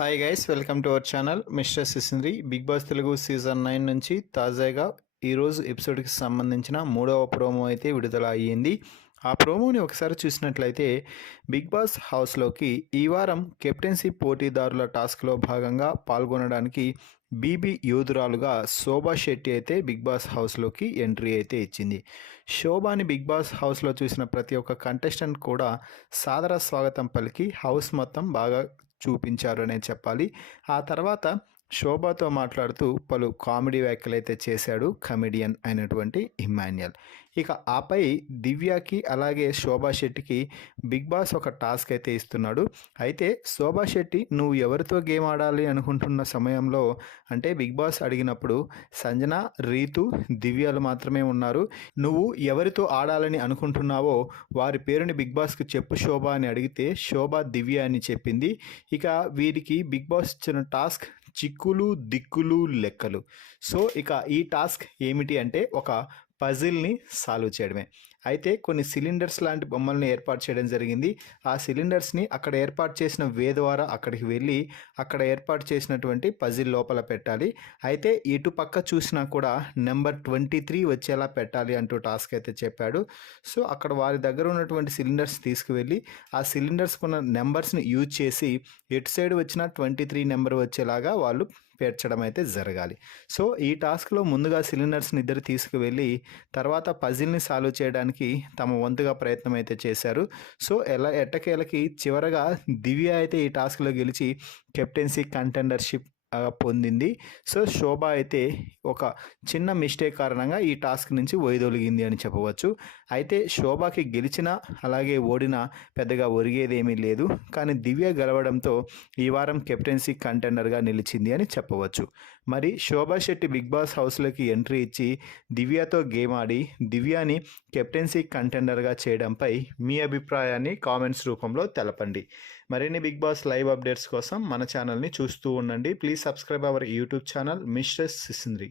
Hi guys, welcome to our channel mister Sisindri. Bigg Boss Telugu season 9 నుంచి తాజాగా ఈరోజు ఎపిసోడ్కి సంబంధించిన మూడవ ప్రోమో అయితే విడుదల అయ్యింది. ఆ ప్రోమోని ఒకసారి చూసినట్లయితే బిగ్ బాస్ హౌస్లోకి ఈ వారం కెప్టెన్సీ పోటీదారుల టాస్క్లో భాగంగా పాల్గొనడానికి బీబీ యోధురాలుగా శోభా శెట్టి అయితే బిగ్ బాస్ హౌస్లోకి ఎంట్రీ అయితే ఇచ్చింది. శోభాని బిగ్ బాస్ హౌస్లో చూసిన ప్రతి ఒక్క కంటెస్టెంట్ కూడా సాదర స్వాగతం పలికి హౌస్ మొత్తం బాగా చూపించారు అనే చెప్పాలి. ఆ తర్వాత శోభాతో మాట్లాడుతూ పలు కామెడీ వ్యాఖ్యలు అయితే చేశాడు కమెడియన్ అయినటువంటి ఇమ్మాన్యుయల్. ఇక ఆపై దివ్యకి అలాగే శోభా శెట్టికి బిగ్ బాస్ ఒక టాస్క్ అయితే ఇస్తున్నాడు. అయితే శోభా శెట్టి నువ్వు ఎవరితో గేమ్ ఆడాలి అనుకుంటున్న సమయంలో అంటే బిగ్ బాస్ అడిగినప్పుడు సంజన, రీతు, దివ్యలు మాత్రమే ఉన్నారు. నువ్వు ఎవరితో ఆడాలని అనుకుంటున్నావో వారి పేరుని బిగ్ బాస్కి చెప్పు శోభ అని అడిగితే శోభ దివ్య అని చెప్పింది. ఇక వీరికి బిగ్ బాస్ ఇచ్చిన టాస్క్ చిక్కులు, దిక్కులు, లెక్కలు. సో ఇక ఈ టాస్క్ ఏమిటి అంటే ఒక పజిల్ని సాల్వ్ చేయడమే. అయితే కొన్ని సిలిండర్స్ లాంటి బొమ్మల్ని ఏర్పాటు చేయడం జరిగింది. ఆ సిలిండర్స్ని అక్కడ ఏర్పాటు చేసిన వే ద్వారా అక్కడికి వెళ్ళి అక్కడ ఏర్పాటు చేసినటువంటి పజిల్ లోపల పెట్టాలి. అయితే ఇటు పక్క చూసినా కూడా నెంబర్ 23 వచ్చేలా పెట్టాలి అంటూ టాస్క్ అయితే చెప్పాడు. సో అక్కడ వారి దగ్గర ఉన్నటువంటి సిలిండర్స్ తీసుకువెళ్ళి ఆ సిలిండర్స్ ఉన్న నెంబర్స్ని యూజ్ చేసి ఎటు సైడ్ వచ్చినా 23 నెంబర్ వచ్చేలాగా వాళ్ళు పేర్చడం అయితే జరగాలి. సో ఈ టాస్క్లో ముందుగా సిలిండర్స్ని ఇద్దరు తీసుకువెళ్ళి తర్వాత పజిల్ని సాల్వ్ చేయడానికి తమ వంతుగా ప్రయత్నం అయితే చేశారు. సో ఎట్టకేలకి చివరగా దివ్య అయితే ఈ టాస్క్లో గెలిచి కెప్టెన్సీ కంటెండర్షిప్ పొందింది. సో శోభ అయితే ఒక చిన్న మిస్టేక్ కారణంగా ఈ టాస్క్ నుంచి వైదొలిగింది అని చెప్పవచ్చు. అయితే శోభకి గెలిచినా అలాగే ఓడినా పెద్దగా ఒరిగేదేమీ లేదు. కానీ దివ్య గెలవడంతో ఈ వారం కెప్టెన్సీ కంటెండర్గా నిలిచింది అని చెప్పవచ్చు. మరి శోభా శెట్టి బిగ్ బాస్ హౌస్లోకి ఎంట్రీ ఇచ్చి దివ్యతో గేమ్ ఆడి దివ్యాని కెప్టెన్సీ కంటెండర్గా చేయడంపై మీ అభిప్రాయాన్ని కామెంట్స్ రూపంలో తెలపండి. మరిన్ని బిగ్ బాస్ లైవ్ అప్డేట్స్ కోసం మన ఛానల్ని చూస్తూ ఉండండి. Please subscribe our YouTube channel mister సిసింద్రి.